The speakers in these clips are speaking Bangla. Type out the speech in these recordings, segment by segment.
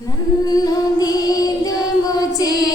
നന്ദി മുചേ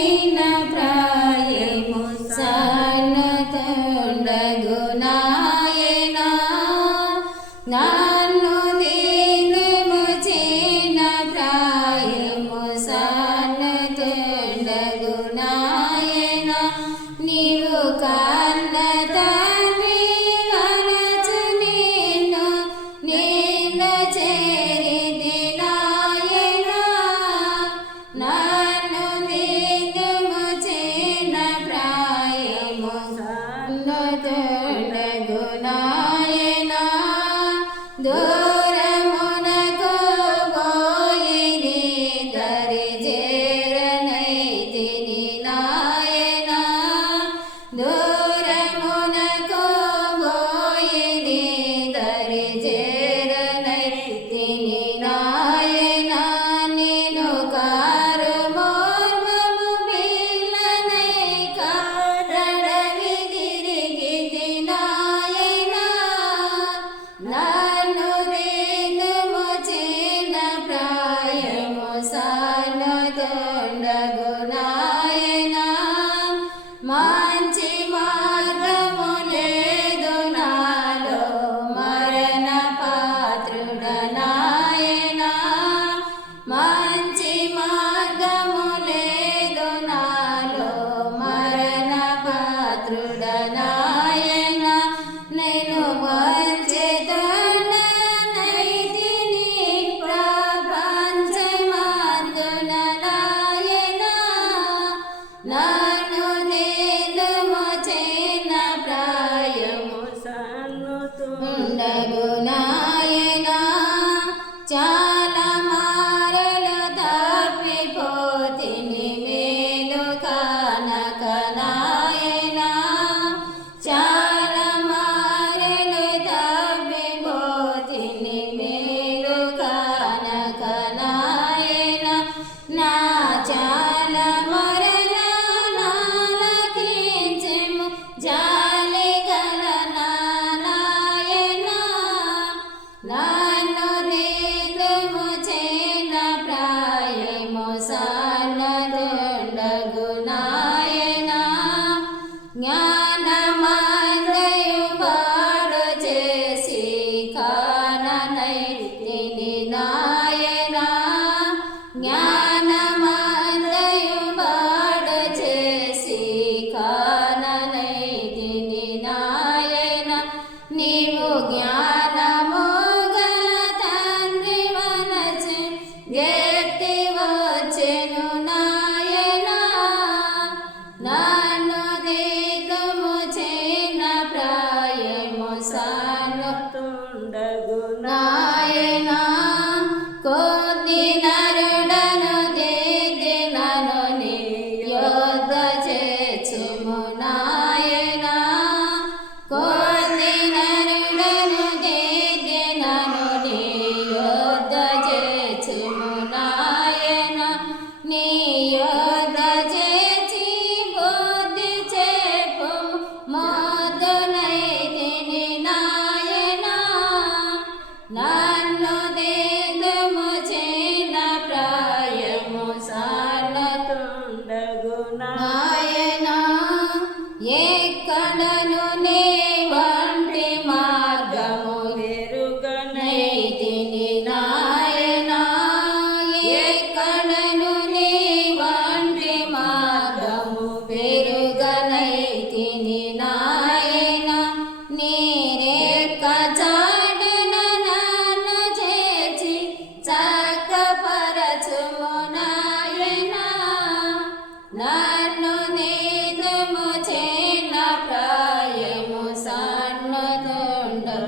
సాను 啊 തൊണ്ടർ